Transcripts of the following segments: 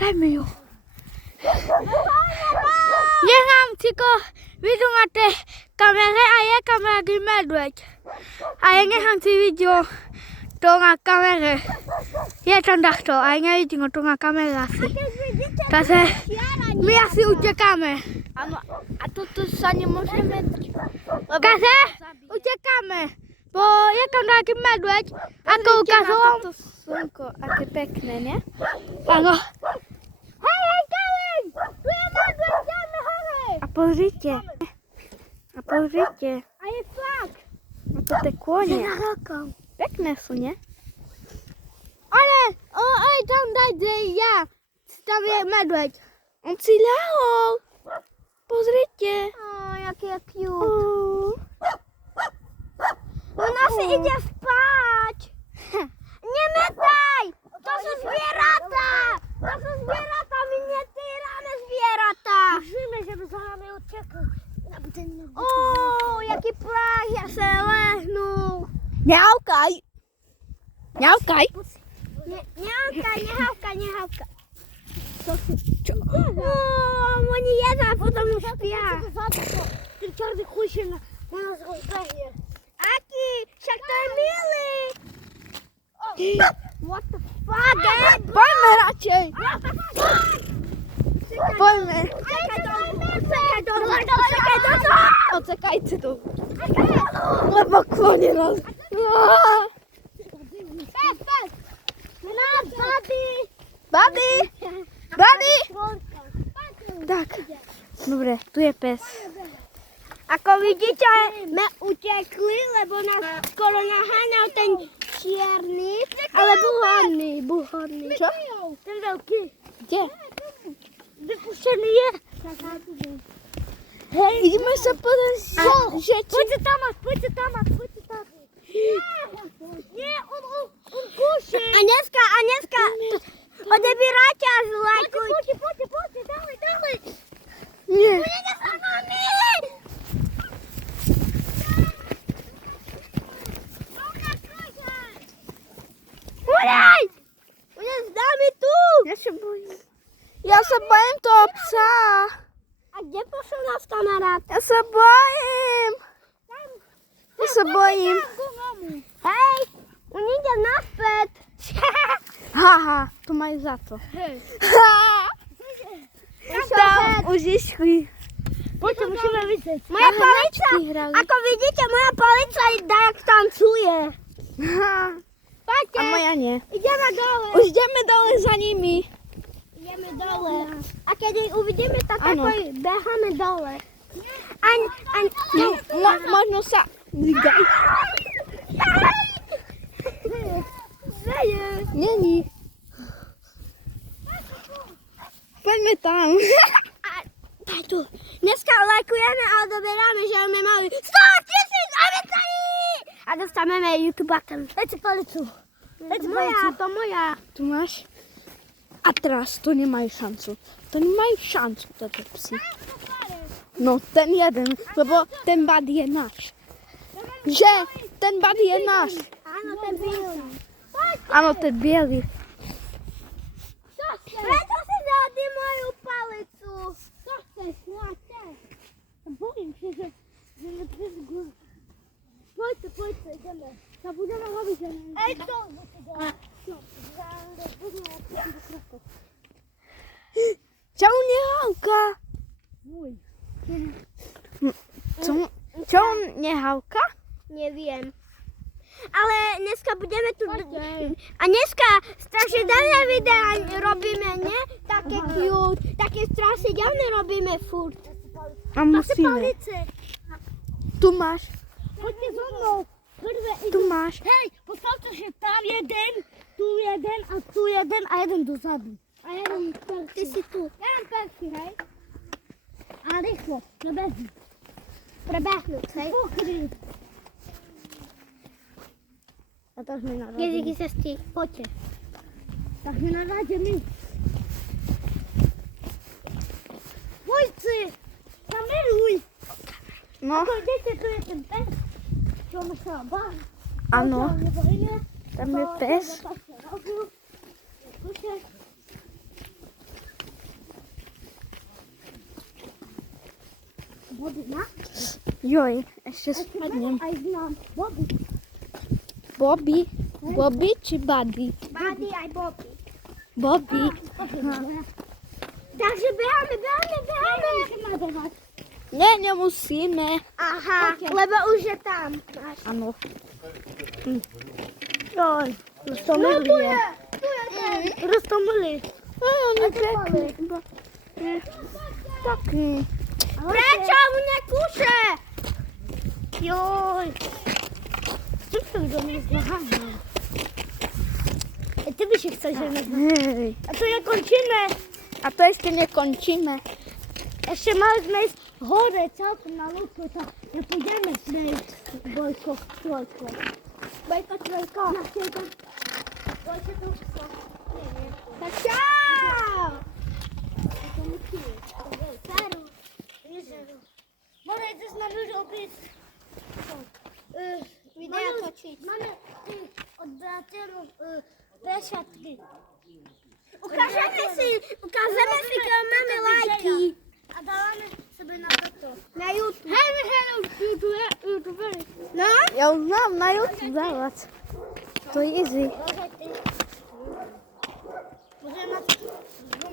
Dajmy ją. Nechám tylko video na té kameře a je kamery medvěd. A já nechám si video to na kameře. Je tam takto a já nevidím to na kameře asi. Takže my asi utěkáme. Ano, a to sa nemôžeme... Takže utěkáme. Bo je tam taký medvěd a koukazu. To slnko, aké pekné, ne? Ano. Hej, Kevin! Tu je medvěd, jdeme hore! A pozrite. A pozrite. A je flak. A to tie kône. rokom. Pekné sú, ne? Ale, aj tam dajte ja. Tam je medvěd. On si ľahol. Pozrite. Jaký je cute. Ona si ide spať. Nemetaj! To sú zvieratá! To sú zvieratá, my netýrame zvieratá. Musíme, żeby za nami uciekać. Jaký prach, ja sa lehnú. Ňaukaj. Ňaukaj. Nehávka. Čo? Oni jedia, potom už spia. Ten čarný chuj się na nás rozbehne. Aký? Však to je milý. What the fuck? Poďme radšej. Poďme. Oczekajcie tu. Lebo kłonie raz. Pes. No, Babi. Babi. Tak. Dobre, tu je pes. Ako vidíte, sme utekli, lebo nás skoro naháňal ten čierny, ale buhodný. Čo? Ten veľký. Kde? Vypuštený je. Hej, ideme sa pozrieť. Poďte tam. Nie, on kúši. A dneska, odebírajte a zlajkujte. Poďte, dávaj. Nie. Poďte sa nami. Udaj! Bude s nami tu. Ja sa bojím. Ja sa bojím toho psa. A kde pošel náš kamarát? Ja sa bojím. Hej, on ide naspäť. Haha, to majú za to. Hej. Tam už išli. Poďte, musíme vidieť. Na Moja hračky palica, hrali. ako vidíte, moja palica jak tancuje. Poďte, A moja nie. ideme dole. Už ideme dole za nimi. Ideme dole. A keď ich uvidíme, tak Áno. ako beháme dole. Možno sa... Vydaj. Zveje. Není. Poďme tam. Daj tu. Dneska lajkujeme a odoberáme, že máme mali 100 000 avetarí. A dostaneme YouTube button. Dajte palicu. To moja. Tu máš. A teraz to nemajú šancu. To nemajú šancu, toto psy. No, ten jeden, lebo ten bad je náš. Že? Ten bad je náš. Áno, ten bielý. Áno, ten biely. Prečo si dal ty moju palicu? Co chceš? No a te. Bojím się, że nie przyzgł. Pojdźcie, idziemy. To budeme robić, że... Ej, to. Czemu nie Hałka? Czemu nie Hałka? Nie wiem. Ale dneska budeme tu... A dneska strašidelné videa robíme, nie? Také cute. Také strašidelné robíme furt. A musíme. Palice. Tu máš. Poďte so mnou. Tu máš. Hej, postavte się tam jeden, tu jeden a tu jeden a jeden dozadu. A jeden persi. Ty si tu. Jeden persi, hej. A rýchlo, prebehnúť, hej. Pokryť. A to sme na rade. Jeziky sestry, poďte. Takže na rade my. Poďte, kameruj. No, Poďte, tu je ten pes. Čo ma sa baví. áno. Tam je pes. Bobby ma? Joj, jeszcze spadnie. A znam Bobby. Bobby? Bobby czy Buddy? Buddy i Bobby. Bobby. Takže beháme. Nie musimy. Aha, lebo už je tam. Ano. Joj, Roztomiluje. tu je. Roztomilý. On je pekný. Taký. Prečo mu nekúše? Joj. Co to do mě zahánil? Ty byś chceš, že ne? Hej. A to nekončíme. A to ještě nekončíme. Ještě mali jsme jít hore celkem na lúku, tak nepůjdeme snejít. Bojko, trojko. Bojko, trojko. Na trojko. Bojko, trojko. Tak čau! To musí. Seru. Ježeru. More, jdeš na můj opis. Video točit. Máme od bratru pešatky. Ukážeme si, keď máme lajky. A dáváme sebe na toto. Na YouTube. YouTube. No? Já už znám na YouTube dávat. To je easy.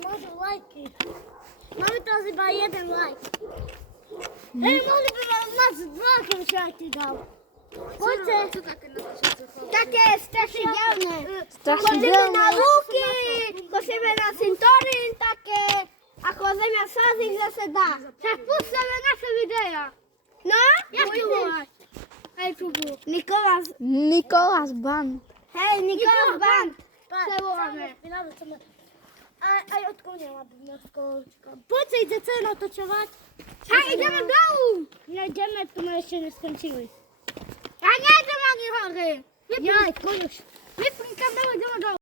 Môžu lajky. Máme teraz iba jeden lajk. Hej, mohli by mať dva, keby čo aj ty dal. Poďte. Také strašidelné. Chodíme na lúky, chodíme na cintorín také a chodíme slzy, kde sa dá. Tak pustíme naše videa. No? Jak to volať? Na YouTube. Nikolás Band. Hej, Nikolás Band. Se voláme. Aj od konia má byť na školčka. Poď sa ide celé natočovať. Hej, ideme dolu. Nejdeme, to sme ešte neskončili. Ja nejdem ani hore. Jaj, koňuš. Vypni kameru, ideme dolu.